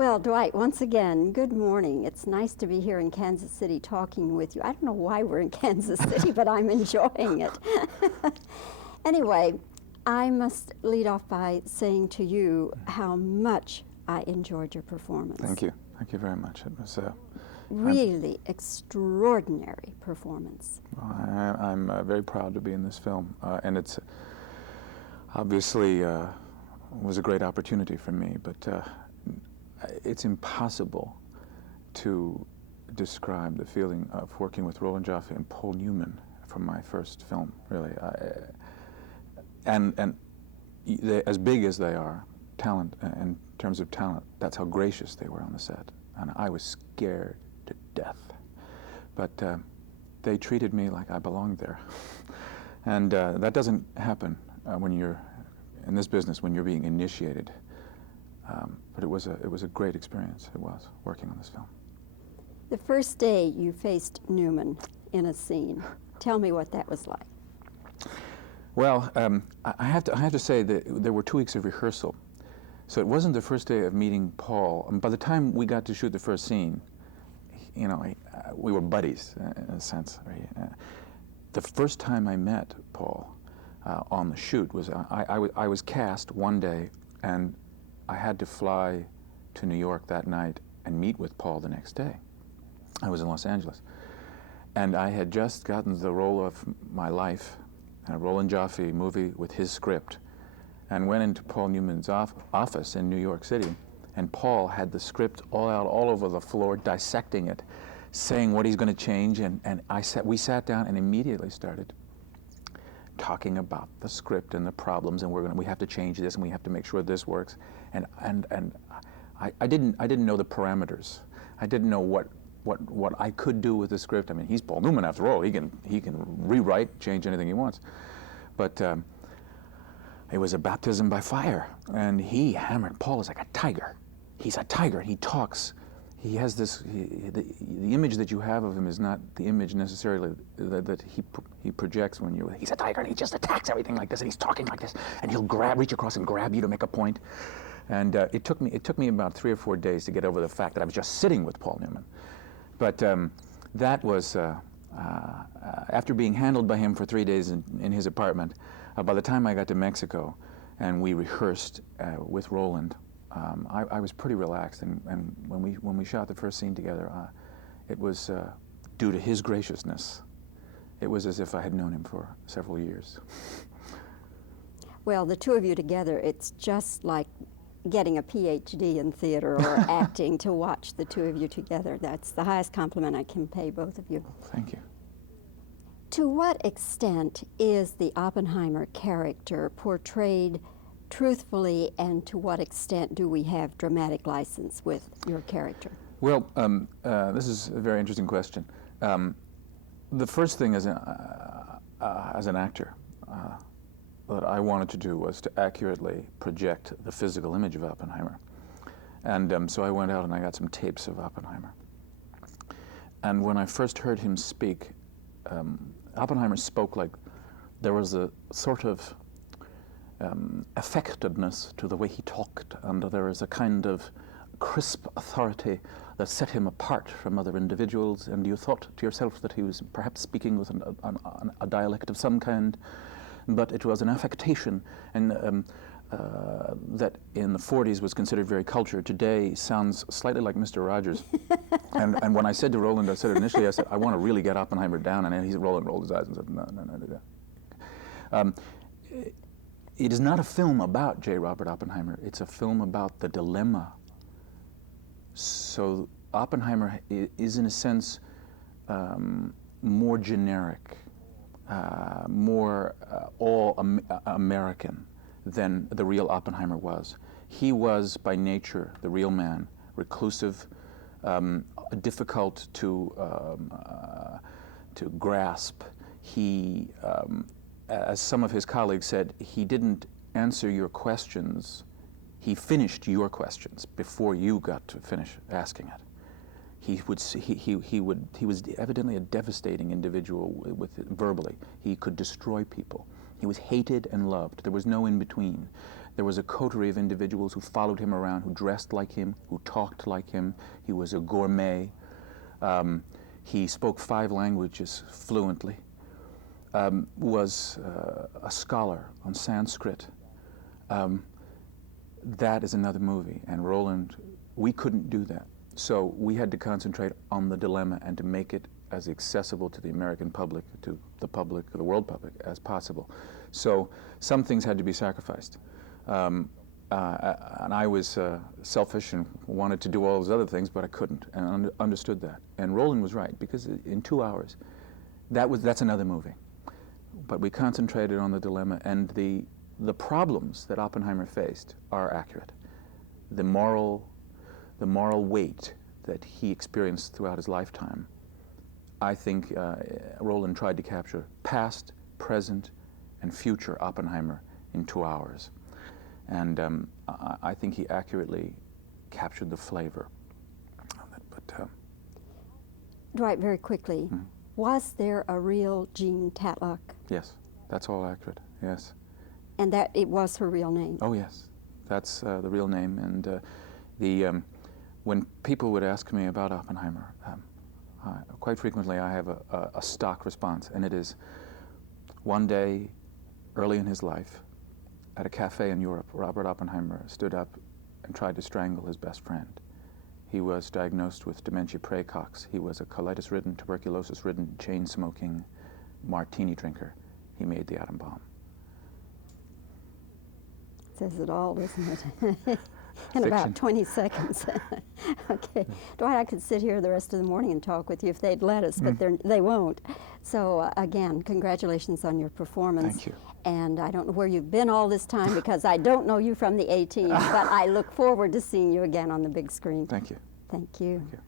Well, Dwight, once again, good morning. It's nice to be here in Kansas City talking with you. I don't know why we're in Kansas City, but I'm enjoying it. Anyway, I must lead off by saying to you how much I enjoyed your performance. Thank you. Thank you very much. It was really extraordinary performance. well, I'm very proud to be in this film, and it's obviously was a great opportunity for me, but it's impossible to describe the feeling of working with Roland Joffe and Paul Newman from my first film, really. And they, as big as they are, talent, in terms of talent, that's how gracious they were on the set. And I was scared to death. But they treated me like I belonged there. And that doesn't happen when you're in this business, when you're being initiated. But it was a great experience, it was, working on this film. The first day you faced Newman in a scene, tell me what that was like. Well, I have to say that there were 2 weeks of rehearsal. So it wasn't the first day of meeting Paul. By the time we got to shoot the first scene, you know, we were buddies in a sense. The first time I met Paul on the shoot was, I was cast one day, and I had to fly to New York that night and meet with Paul the next day. I was in Los Angeles. And I had just gotten the role of my life, a Roland Joffe movie with his script, and went into Paul Newman's office in New York City, and Paul had the script all out, all over the floor, dissecting it, saying what he's going to change, and we sat down and immediately started talking about the script and the problems, and we have to change this, and we have to make sure this works, and I didn't know the parameters. I didn't know what I could do with the script. I mean, he's Paul Newman after all. He can rewrite, change anything he wants, but. It was a baptism by fire, and he hammered. Paul is like a tiger. He's a tiger, and he talks. He has this, the image that you have of him is not the image necessarily that he projects when you're, he's a tiger, and he just attacks everything like this, and he's talking like this, and he'll reach across and grab you to make a point. And it took me about 3 or 4 days to get over the fact that I was just sitting with Paul Newman. But that was, after being handled by him for 3 days in his apartment, by the time I got to Mexico and we rehearsed with Roland, I was pretty relaxed, and when we shot the first scene together, it was due to his graciousness. It was as if I had known him for several years. Well, the two of you together, it's just like getting a PhD in theater or acting to watch the two of you together. That's the highest compliment I can pay both of you. Thank you. To what extent is the Oppenheimer character portrayed truthfully, and to what extent do we have dramatic license with your character? Well, this is a very interesting question. The first thing as an actor that I wanted to do was to accurately project the physical image of Oppenheimer. And so I went out and I got some tapes of Oppenheimer. And when I first heard him speak, Oppenheimer spoke like there was a sort of affectedness to the way he talked, and there was a kind of crisp authority that set him apart from other individuals, and you thought to yourself that he was perhaps speaking with a dialect of some kind, but it was an affectation, and that in the 40s was considered very cultured. Today sounds slightly like Mr. Rogers. and when I said to Roland, I said initially, I said, I want to really get Oppenheimer down, and Roland rolled his eyes and said, no. It is not a film about J. Robert Oppenheimer. It's a film about the dilemma. So Oppenheimer is in a sense more generic, more all-American than the real Oppenheimer was. He was, by nature, the real man, reclusive, difficult to grasp. He, as some of his colleagues said, he didn't answer your questions. He finished your questions before you got to finish asking it. He was evidently a devastating individual verbally. He could destroy people. He was hated and loved. There was no in between. There was a coterie of individuals who followed him around, who dressed like him, who talked like him. He was a gourmet. He spoke 5 languages fluently, was a scholar on Sanskrit. That is another movie, and Roland, we couldn't do that. So we had to concentrate on the dilemma and to make it as accessible to the American public, to the public, the world public, as possible. So some things had to be sacrificed. And I was selfish and wanted to do all those other things, but I couldn't, and understood that. And Roland was right, because in 2 hours, that's another movie. But we concentrated on the dilemma, and the problems that Oppenheimer faced are accurate. The moral weight that he experienced throughout his lifetime, I think Roland tried to capture past, present, and future Oppenheimer in 2 hours. And I think he accurately captured the flavor of it. But Dwight, very quickly, was there a real Jean Tatlock? yes, that's all accurate, yes. And that it was her real name? Oh, yes, that's the real name. And when people would ask me about Oppenheimer, quite frequently I have a stock response, and it is, one day early in his life, at a cafe in Europe, Robert Oppenheimer stood up and tried to strangle his best friend. He was diagnosed with dementia praecox. He was a colitis-ridden, tuberculosis-ridden, chain-smoking martini drinker. He made the atom bomb. Says it all, doesn't it? In Fiction. about 20 seconds. Okay. Dwight, I could sit here the rest of the morning and talk with you if they'd let us, but they won't. So again, congratulations on your performance. Thank you. And I don't know where you've been all this time, because I don't know you from the A-Team, but I look forward to seeing you again on the big screen. Thank you. Thank you. Thank you.